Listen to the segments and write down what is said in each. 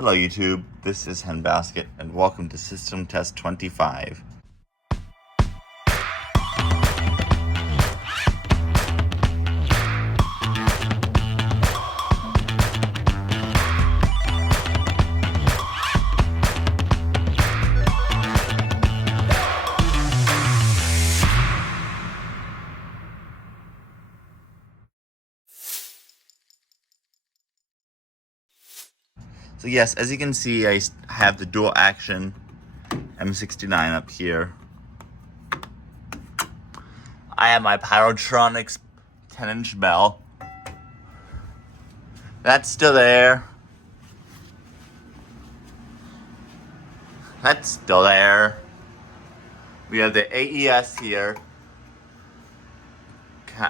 Hello YouTube, this is Henbasket and welcome to System Test 25. So yes, as you can see, I have the dual action M69 up here. I have my Pyrotronics 10-inch bell. That's still there. That's still there. We have the AES here.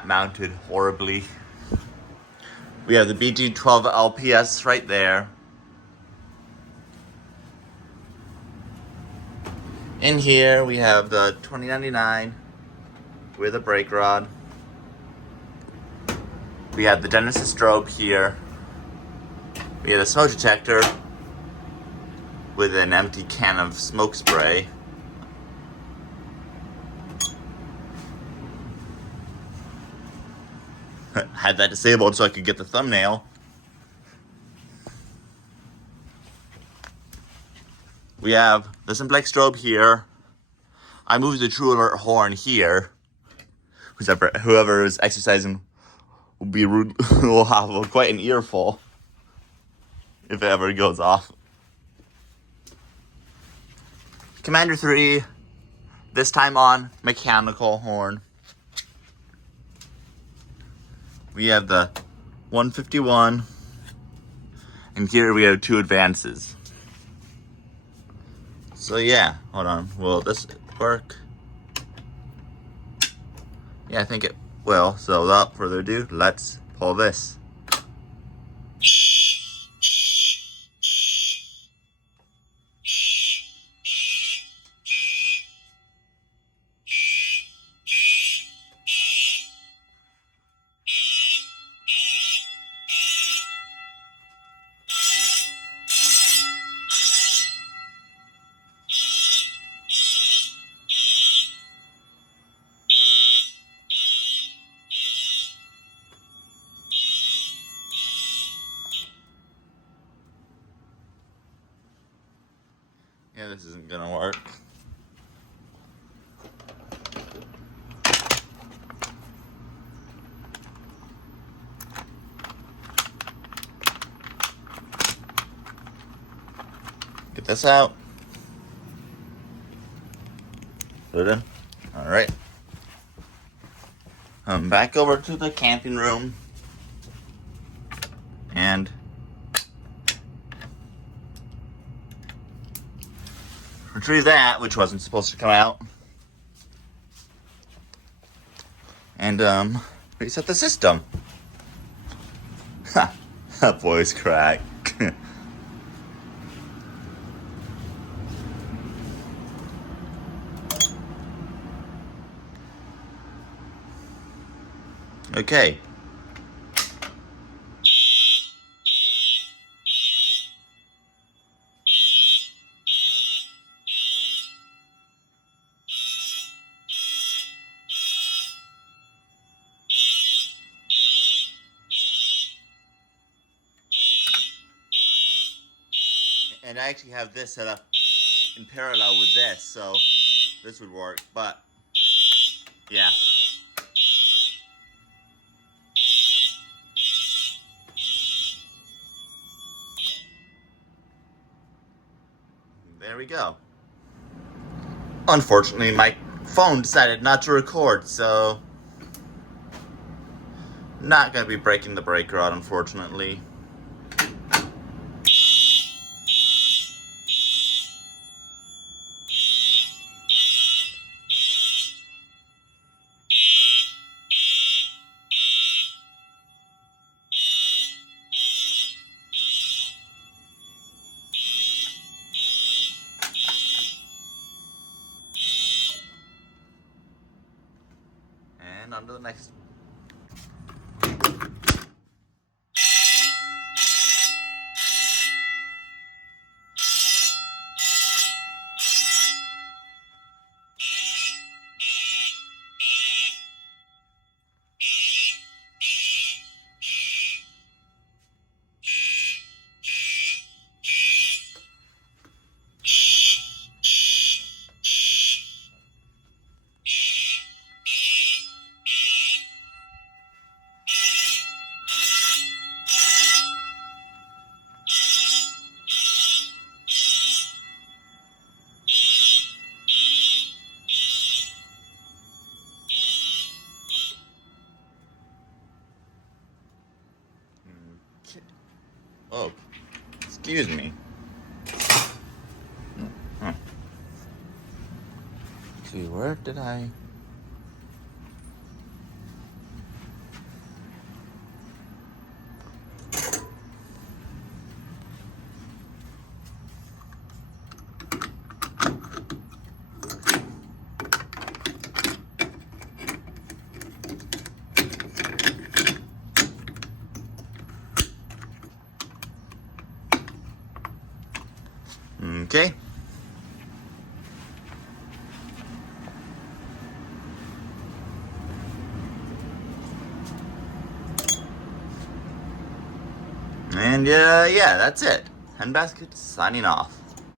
Mounted horribly. We have the BG12 LPS right there. In here we have the 2099 with a brake rod. We have the Genesis strobe here. We have a smoke detector with an empty can of smoke spray. Had that disabled so I could get the thumbnail. We have the simplex strobe here. I moved the True Alert horn here. Whoever is exercising will have quite an earful if it ever goes off. Commander 3, this time on mechanical horn. We have the 151, and here we have two advances. So yeah, hold on, will this work? Yeah, I think it will. So without further ado, let's pull this. Yeah, this isn't gonna work. Get this out. Put it in. Alright. Back over to the camping room. And retrieve that, which wasn't supposed to come out. And reset the system. Ha! That voice crack. Okay. And I actually have this set up in parallel with this, so this would work, but yeah. There we go. Unfortunately, my phone decided not to record, so not gonna be breaking the brake rod, unfortunately. And on to the next. Excuse me. See, where did I... Okay. And yeah, that's it. Handbasket signing off.